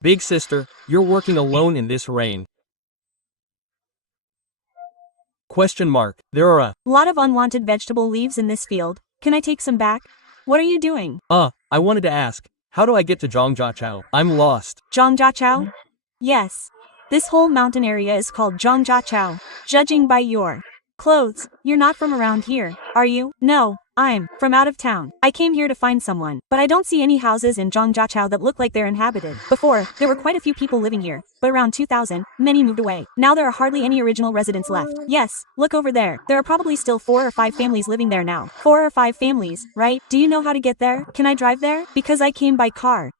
Big sister, you're working alone in this rain. Question mark. There are a Lot of unwanted vegetable leaves in this field. Can I take some back? What are you doing? I wanted to ask, how do I get to Zhangjiaqiao? I'm lost. Zhangjiaqiao? Yes. This whole mountain area is called Zhangjiaqiao. Judging by your clothes, you're not from around here, are you? No, I'm from out of town. I came here to find someone, but I don't see any houses in Zhangjiaqiao that look like they're inhabited. Before, there were quite a few people living here, but around 2000, many moved away. Now there are hardly any original residents left. Yes, look over there. There are probably still 4 or 5 families living there now. 4 or 5 families, right? Do you know how to get there? Can I drive there? Because I came by car.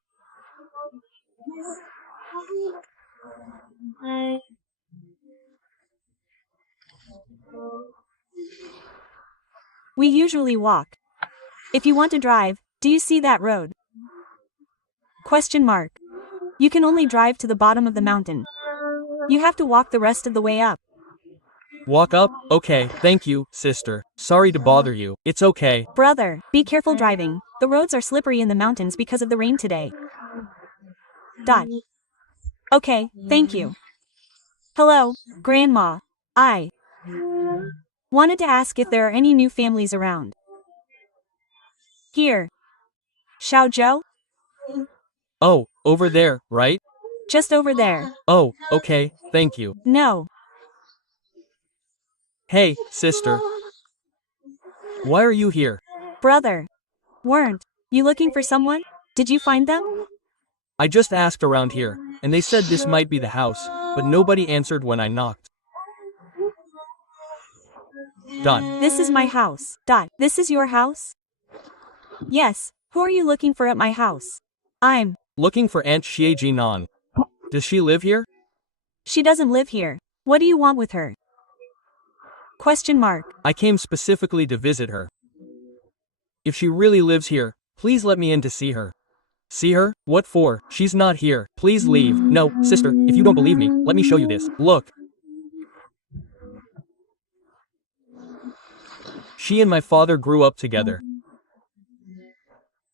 We usually walk. If you want to drive, do you see that road? Question mark. You can only drive to the bottom of the mountain. You have to walk the rest of the way up. Walk up? Okay, thank you, sister. Sorry to bother you. It's okay. Brother, be careful driving. The roads are slippery in the mountains because of the rain today. Okay, thank you. Hello, Grandma. I wanted to ask if there are any new families around. Here. Xiaozhou? Oh, over there, right? Just over there. Oh, okay, thank you. No. Hey, sister. Why are you here? Brother. Weren't you looking for someone? Did you find them? I just asked around here, and they said this might be the house, but nobody answered when I knocked. This is my house. This is your house? Yes. Who are you looking for at my house? I'm looking for Aunt Xie Jinan. Does she live here? She doesn't live here. What do you want with her? Question mark. I came specifically to visit her. If she really lives here, please let me in to see her. See her? What for? She's not here. Please leave. No, sister, if you don't believe me, let me show you this. Look. She and my father grew up together.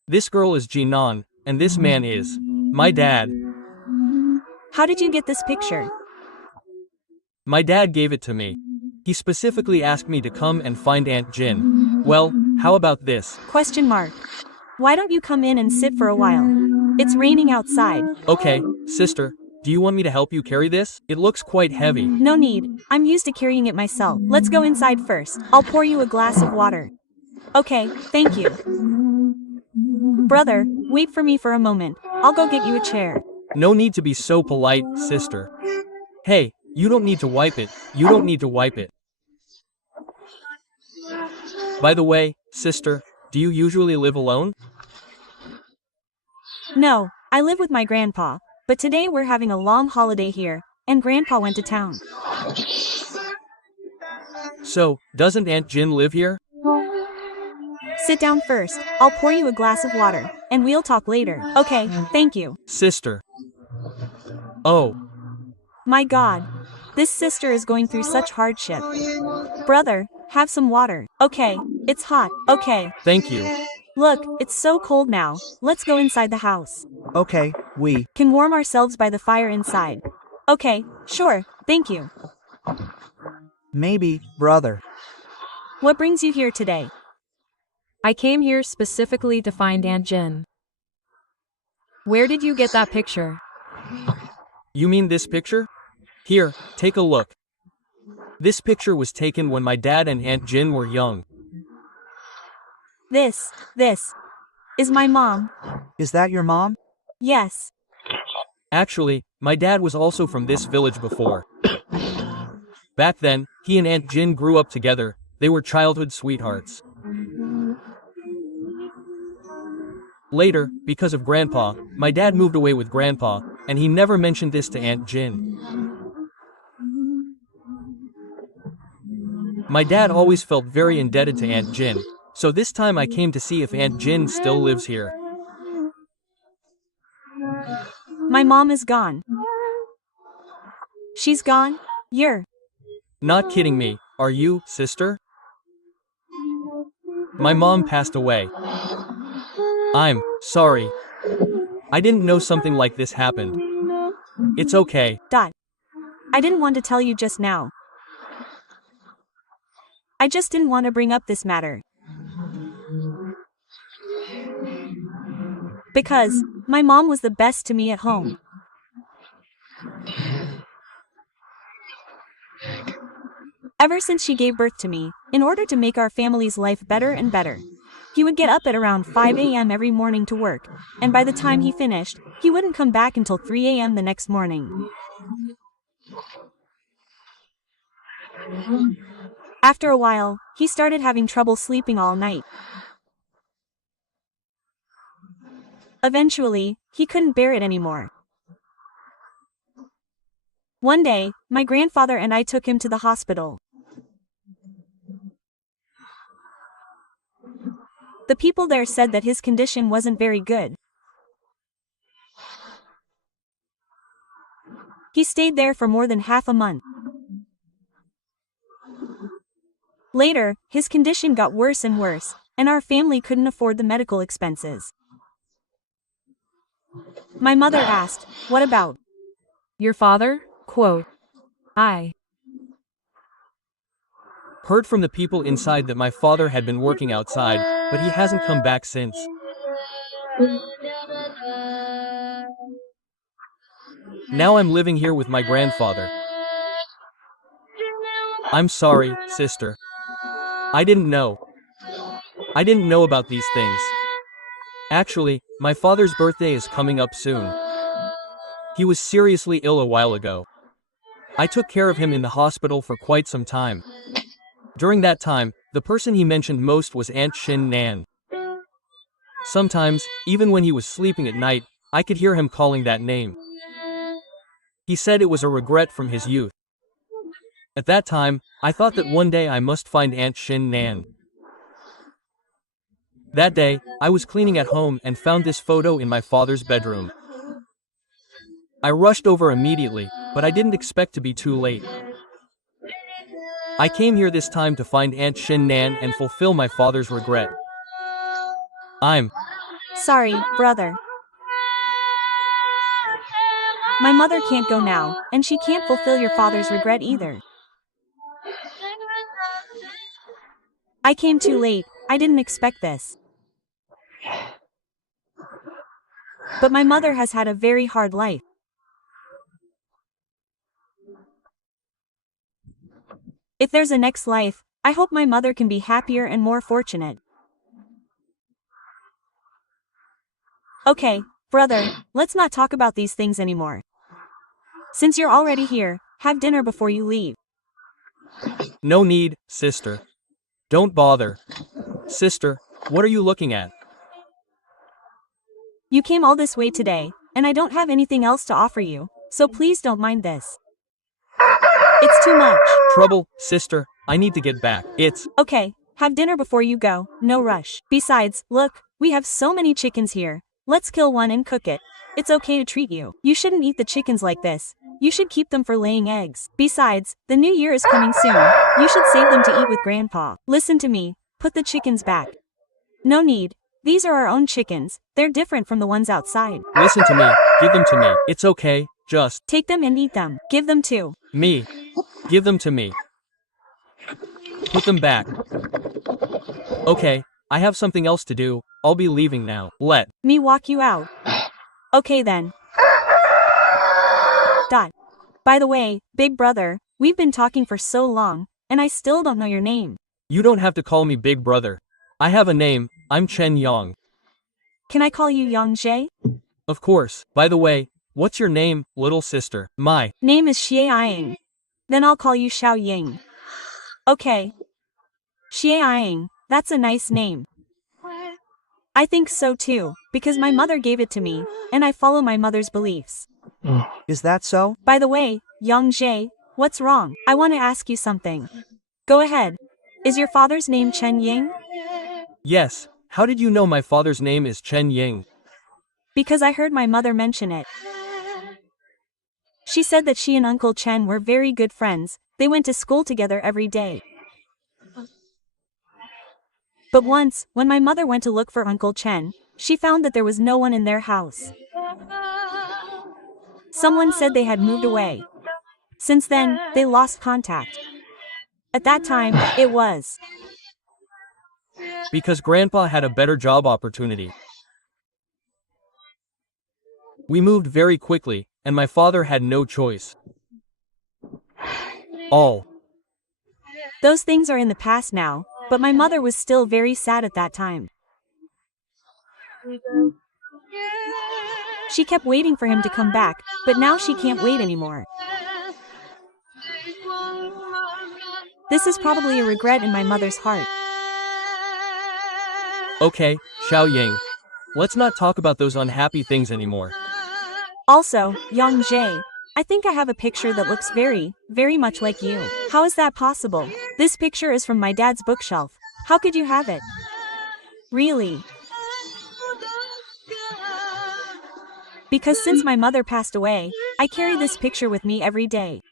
This girl is Jinan, and this man is my dad. How did you get this picture? My dad gave it to me. He specifically asked me to come and find Aunt Jin. Well, how about this? Question mark. Why don't you come in and sit for a while? It's raining outside. Okay, sister, do you want me to help you carry this? It looks quite heavy. No need. I'm used to carrying it myself. Let's go inside first. I'll pour you a glass of water. Okay, thank you. Brother, wait for me for a moment. I'll go get you a chair. No need to be so polite, sister. Hey, you don't need to wipe it. You don't need to wipe it. By the way, sister, do you usually live alone? No, I live with my grandpa, but today we're having a long holiday here, and grandpa went to town. So, doesn't Aunt Jin live here? Sit down first. I'll pour you a glass of water, and we'll talk later. Okay, thank you. Sister. Oh. My God. This sister is going through such hardship. Brother, have some water. Okay, it's hot. Okay. Thank you. Look, it's so cold now. Let's go inside the house. Okay, we can warm ourselves by the fire inside. Okay, sure, thank you. Maybe, brother. What brings you here today? I came here specifically to find Aunt Jin. Where did you get that picture? You mean this picture? Here, take a look. This picture was taken when my dad and Aunt Jin were young. This is my mom. Is that your mom? Yes. Actually, my dad was also from this village before. Back then, he and Aunt Jin grew up together. They were childhood sweethearts. Later, because of Grandpa, my dad moved away with Grandpa, and he never mentioned this to Aunt Jin. My dad always felt very indebted to Aunt Jin, so this time I came to see if Aunt Jin still lives here. My mom is gone. She's gone? You're not kidding me, are you, sister? My mom passed away. I'm sorry. I didn't know something like this happened. It's okay. I didn't want to tell you just now. I just didn't want to bring up this matter. Because my mom was the best to me at home. Ever since she gave birth to me, in order to make our family's life better and better. He would get up at around 5 a.m. every morning to work, and by the time he finished, he wouldn't come back until 3 a.m. the next morning. After a while, he started having trouble sleeping all night. Eventually, he couldn't bear it anymore. One day, my grandfather and I took him to the hospital. The people there said that his condition wasn't very good. He stayed there for more than half a month. Later, his condition got worse and worse, and our family couldn't afford the medical expenses. My mother asked, "What about Your father? Quote. I Heard from the people inside that my father had been working outside, but he hasn't come back since. Now I'm living here with my grandfather. I'm sorry, sister. I didn't know. I didn't know about these things. Actually, my father's birthday is coming up soon. He was seriously ill a while ago. I took care of him in the hospital for quite some time. During that time, the person he mentioned most was Aunt Shin Nan. Sometimes, even when he was sleeping at night, I could hear him calling that name. He said it was a regret from his youth. At that time, I thought that one day I must find Aunt Shin Nan. That day, I was cleaning at home and found this photo in my father's bedroom. I rushed over immediately, but I didn't expect to be too late. I came here this time to find Aunt Shin Nan and fulfill my father's regret. I'm Sorry, brother. My mother can't go now, and she can't fulfill your father's regret either. I came too late, I didn't expect this. But my mother has had a very hard life. If there's a next life, I hope my mother can be happier and more fortunate. Okay, brother, let's not talk about these things anymore. Since you're already here, have dinner before you leave. No need, sister. Don't bother. Sister, what are you looking at? You came all this way today, and I don't have anything else to offer you, so please don't mind this. It's too much. Trouble, sister, I need to get back. It's Okay, have dinner before you go, no rush. Besides, look, we have so many chickens here. Let's kill one and cook it. It's okay to treat you. You shouldn't eat the chickens like this. You should keep them for laying eggs. Besides, the new year is coming soon. You should save them to eat with Grandpa. Listen to me, put the chickens back. No need. These are our own chickens. They're different from the ones outside. Listen to me, give them to me. It's okay, just Take them and eat them. Give them to me. Give them to me. Put them back. Okay, I have something else to do. I'll be leaving now. Let me walk you out. Okay then. By the way, big brother, we've been talking for so long, and I still don't know your name. You don't have to call me big brother. I have a name, I'm Chen Yang. Can I call you Yang Jie? Of course. By the way, what's your name, little sister? My name is Xie Ying. Then I'll call you Xiao Ying. Okay. Xie Ying, that's a nice name. I think so too, because my mother gave it to me, and I follow my mother's beliefs. Is that so? By the way, Yang Jie, what's wrong? I want to ask you something. Go ahead. Is your father's name Chen Ying? Yes. How did you know my father's name is Chen Ying? Because I heard my mother mention it. She said that she and Uncle Chen were very good friends. They went to school together every day. But once, when my mother went to look for Uncle Chen, she found that there was no one in their house. Someone said they had moved away. Since then, they lost contact. At that time, it was. Because Grandpa had a better job opportunity. We moved very quickly, and my father had no choice. All. Those things are in the past now, but my mother was still very sad at that time. She kept waiting for him to come back, but now she can't wait anymore. This is probably a regret in my mother's heart. Okay, Xiao Ying. Let's not talk about those unhappy things anymore. Also, Yang Jie, I think I have a picture that looks very, very much like you. How is that possible? This picture is from my dad's bookshelf. How could you have it? Really? Because since my mother passed away, I carry this picture with me every day.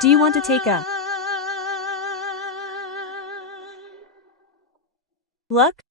Do you want to take a look?